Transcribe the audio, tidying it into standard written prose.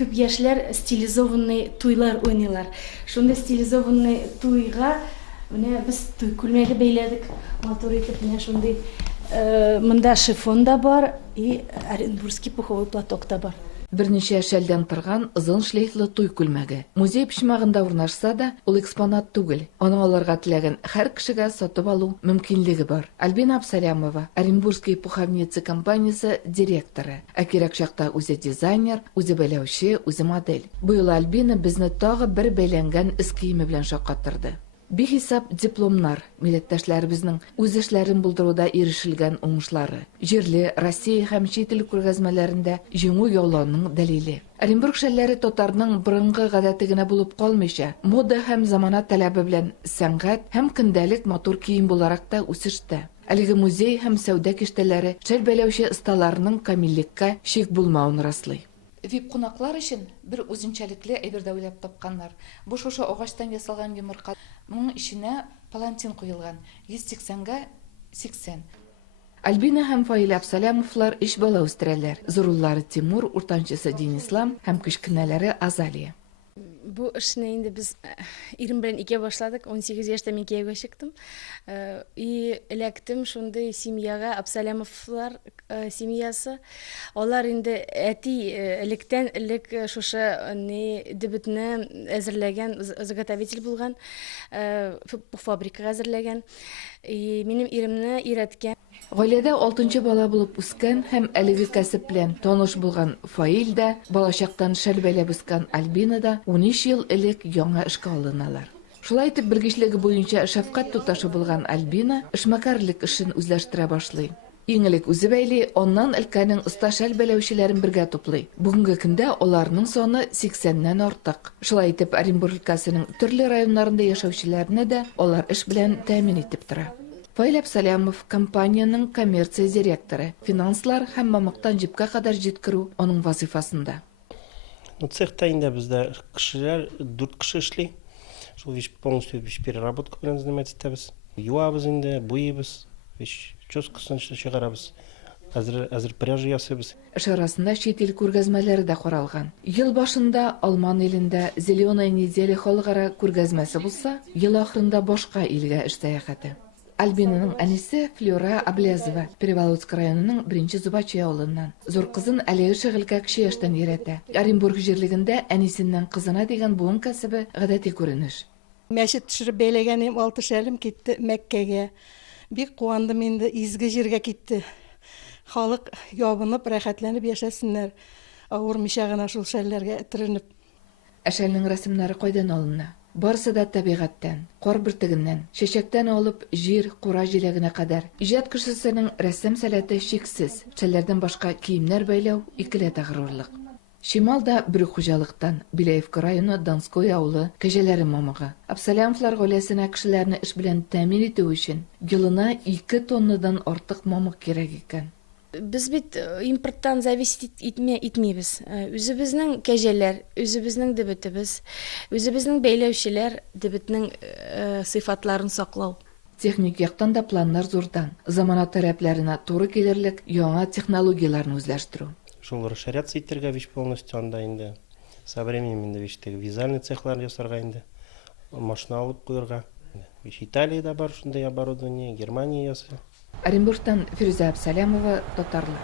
Күп яшьләр стилизованный туйлар уйныйлар. Шунда стилизованный туйга менә без туй күлмәге бәйләдек. Матур итеп менә шундый монда шифон да бар и оренбургский пуховой платок та бар. Берничә шәлдән торган озын шлейфлы туй күлмәге. Музей почмагында урнашса да, ул экспонат түгел. Аны алырга теләгән һәр кешегә сатып алу мөмкинлеге бар. Альбина Абсалямова, Оренбургский пуховница компаниясе директоры. Ә кирәк чакта үзе дизайнер, үзе бәйләүче, үзе модель. Бу юлы Альбина безне тагы бер бәйләнгән эс киеме белән шаккаттырды. Бихисап дипломнар, милләттәшләребезнең үз эшләрен булдыруда ирешелгән уңышлары. Җирле Россия һәм чит ил күргәзмәләрендә җиңү яулауның дәлиле. Оренбург шәлләре татарның борынгы гадәте генә булып калмыйча, мода һәм замана таләбе белән сәнгать һәм көндәлек матур кием буларак та үсеште. Әлеге музей һәм сәүдә киштәләре шәл бәйләүче осталарның камиллеккә шик булмавын раслый. VIP кунаклар өчен бер үзенчәлекле әйбер дә уйлап тапканнар. Бу шушы агачтан ясалган йомырка. Моның иченә палантин куелган. 180-гә 80. Альбина һәм Фаил Абсалямовлар иш бала үстерәләр. Зуруллары Тимур, уртанчысы Денислам һәм кечкенәләре Азалия. Бу эшне инде без ирем белән икәү башладык. 18 яшьтә мин кияүгә чыктым. И эләктем шундый семьяга, Абсалямовлар семьясы. Алар инде әти элек шушы дебютны әзерләгән, заготовитель булган, фабрикага әзерләгән. И минем иремне өйрәткән. Гаиләдә 6нчы бала булып үскән һәм әлеге кәсеп белән таныш булган Фаил да, балачактан шәл бәйләп үскән Альбина да 13 ел элек яңа эшкә алыналар. Шулай итеп белгечлеге буенча шәфкать туташы булган Альбина эшмәкәрлек эшен үзләштерә башлый. Иң элек үзе бәйли, оннан өлкәнең оста шәл бәйләүчеләрен бергә туплый. Бүгенге көндә аларның саны 80-нән артык. Шулай итеп Оренбург өлкәсенең төрле районнарында яшәүчеләрне дә алар эш белән тәэмин итеп тора. Фаил Абсалямов компанияның коммерция директоры, финанслар һәм мамыктан җипкә кадәр җиткерү аның вазифасында. Цехта инде бездә кешеләр 4 кеше эшли. Шул полностью переработка белән заниматься итәбез. Юабыз инде, буйбыз, чоскасын чыгарабыз. Әзер пряжа ясыйбыз. Эш арасында чит ил күргәзмәләре дә каралган. Ел башында Алман илендә Зеленая неделя халыкара күргәзмәсе булса, ел ахырында башка илгә эш сәяхәте. Альбинаның әнисе Флюра Аблязова, Переволодск районының 1-нче Зубачи авылыннан. Зур кызын әлеге шөгылькә кече яшьтән өйрәтә. Оренбург җирлегендә әнисеннән кызына дигән буын кәсебе гадәти күренеш. Мәчет төшереп бәйләгәнем 6 шәлем китте Мәккәгә. Бик куандым инде, изге җиргә китте. Халык ябынып, рәхәтләнеп яшәсеннәр. Авыр мичә гына шул шәлләргә төренеп. Әшәлнең рәсемнәре кайдан алына? Барысы да табигатьтән, кар бөртегеннән, чәчәктән алып җир, кура җиләгенә кадәр. Иҗат кешесенең рәсем сәләте шиксез. Шәлләрдән башка киемнәр бәйләү икеләтә горурлык. Шимал да бер хуҗалыктан, Беляевка районы Донской авылы кәҗәләре мамыгы. Абсалямовлар гаиләсенә кешеләрне эш белән тәэмин итү өчен елына 2 тоннадан артык мамык кирәк икән. Без бит импорттан зависит итмибез. Үзебезнең кәҗәләр, үзебезнең дебетебез, үзебезнең бәйләүчеләр дебетнең сыйфатларын саклау. Техник яктан да планнар зурдан. Замана таләпләренә туры килерлек яңа технологияларны үзләштерү. Шул расширяться итәргә полностью анда инде. Со временем инде вязальный цехлар ясарга инде. Машина алып куярга. Италиядә бар шундый оборудование, Германия ясый. Оренбургтан Фирүзә Абсалямова, татарлар.